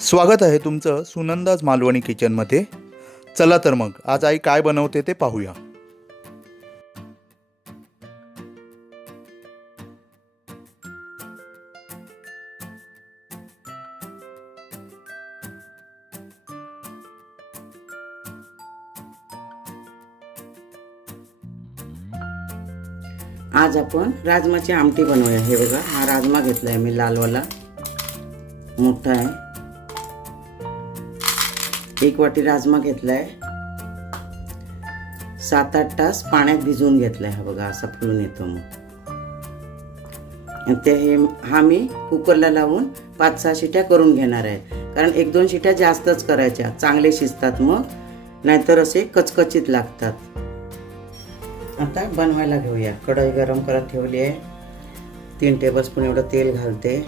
स्वागत आहे तुमचं सुनंदाज मालवणी किचनमध्ये. चला तर मग आज आई काय बनवते ते पाहूया. आज आपण राजमाची आमटी बनवूया. हे बघा हा राजमा घेतलाय मी लालवाला. मोठा आहे. एक वाटी राजमा घेतलाय. सात आठ तास पाण्यात भिजवून घेतलाय हा बघा असा फुलून येतो मग. ते हे हा मी कुकरला लावून पाच सहा शिट्या करून घेणार आहे. कारण एक दोन शिट्या जास्तच करायच्या चांगले शिजतात मग नाहीतर असे कचकचीत लागतात. आता बनवायला घेऊया. कढई गरम करत ठेवली आहे. तीन टेबलस्पून एवढं तेल घालते.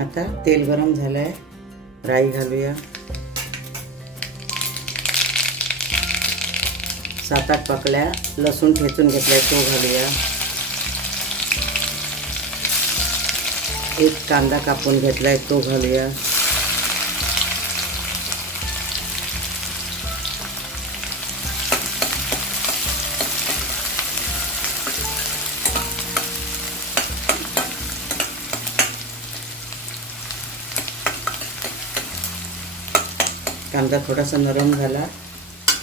आता तेल गरम झालं आहे राई घालूया. सात आठ पाकळ्या लसूण ठेचून घेतलाय तो घालूया. एक कांदा कापून घेतलाय तो घालूया. कांदा थोडासा नरम झाला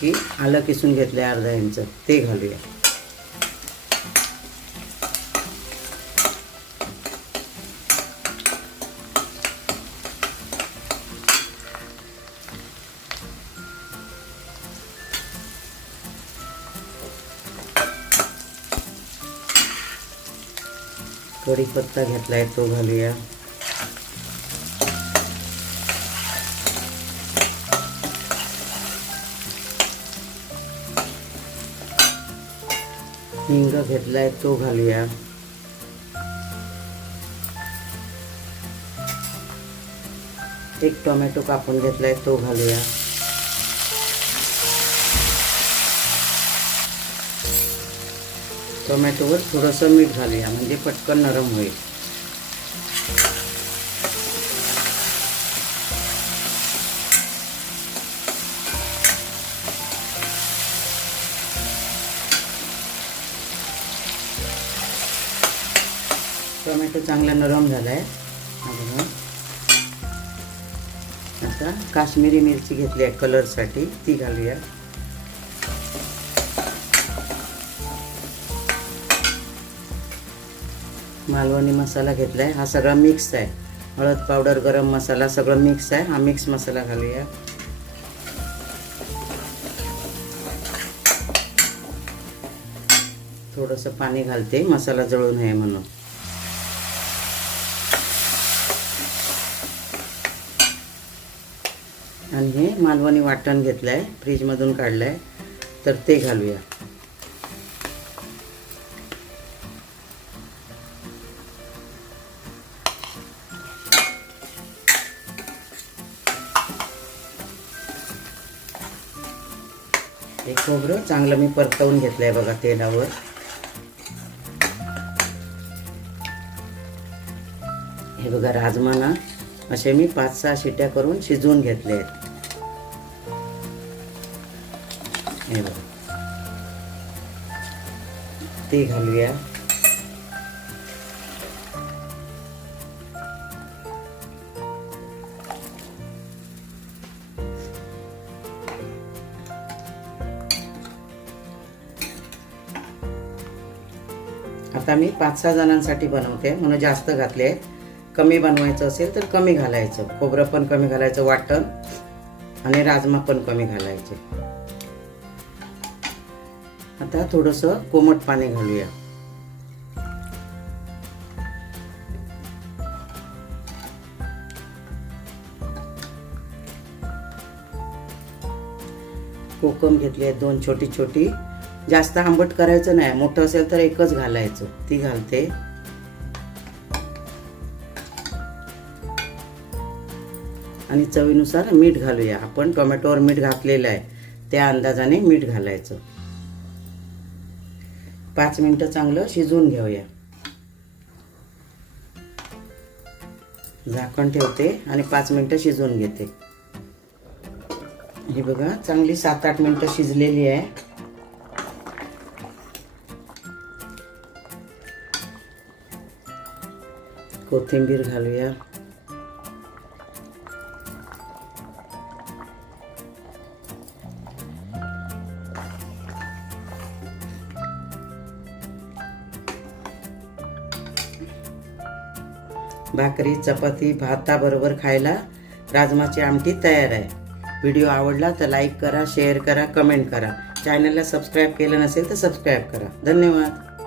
की आलं किसून घेतलं आहे अर्धा इंच. ते घालूया. कढीपत्ता घेतलाय तो घालूया. हिंग घेतलाय तो घालूया. एक टोमॅटो कापून घेतलाय तो घालूया. टोमॅटोवर थोडंसं मीठ घालूया म्हणजे पटकन नरम होईल. टोमॅटो चांगला नरम झाला आहे आता काश्मीरी मिरची घेतली आहे कलरसाठी ती घालूया. मालवणी मसाला घेतला आहे हा सगळा मिक्स आहे. हळद पावडर गरम मसाला सगळं मिक्स आहे हा मिक्स मसाला घालूया. थोडंसं पाणी घालते मसाला जळू नये म्हणून. आणि हे मालवणी वाटण घेतलं आहे फ्रीजमधून काढलं आहे तर ते घालूया. हे खोबरं चांगलं मी परतवून घेतलं आहे बघा तेलावर. हे बघा राजमाना असे मी पाच सहा शिट्या करून शिजवून घेतले आहेत ते घालूया. आता मी पाच सहा जणांसाठी बनवते. म्हणून जास्त घातले आहेत. कमी बनवायचं असेल तर कमी घालायचं. खोबरं पण कमी घालायचं वाटण. आणि राजमा पण कमी घालायचे. आता थोडंसं कोमट पाणी घालूया. कोकम घेतली आहे दोन छोटी छोटी. जास्त आंबट करायचं नाही मोठं असेल तर एकच घालायचं. ती घालते. आणि चवीनुसार मीठ घालूया. आपण टोमॅटोवर मीठ घातलेलं आहे. त्या अंदाजाने मीठ घालायचं. पाच मिनटं चांगलं शिजवून घेऊया. झाकण ठेवते आणि पाच मिनटं शिजवून घेते. ही बघा चांगली सात आठ मिनटं शिजलेली आहे. कोथिंबीर घालूया. भाकरी चपाती भाताबरोबर खायला राजमाची आमटी तयार आहे. व्हिडिओ आवडला तर लाईक करा शेअर करा कमेंट करा. चॅनलला सबस्क्राईब केलं नसेल तर सबस्क्राईब करा. धन्यवाद.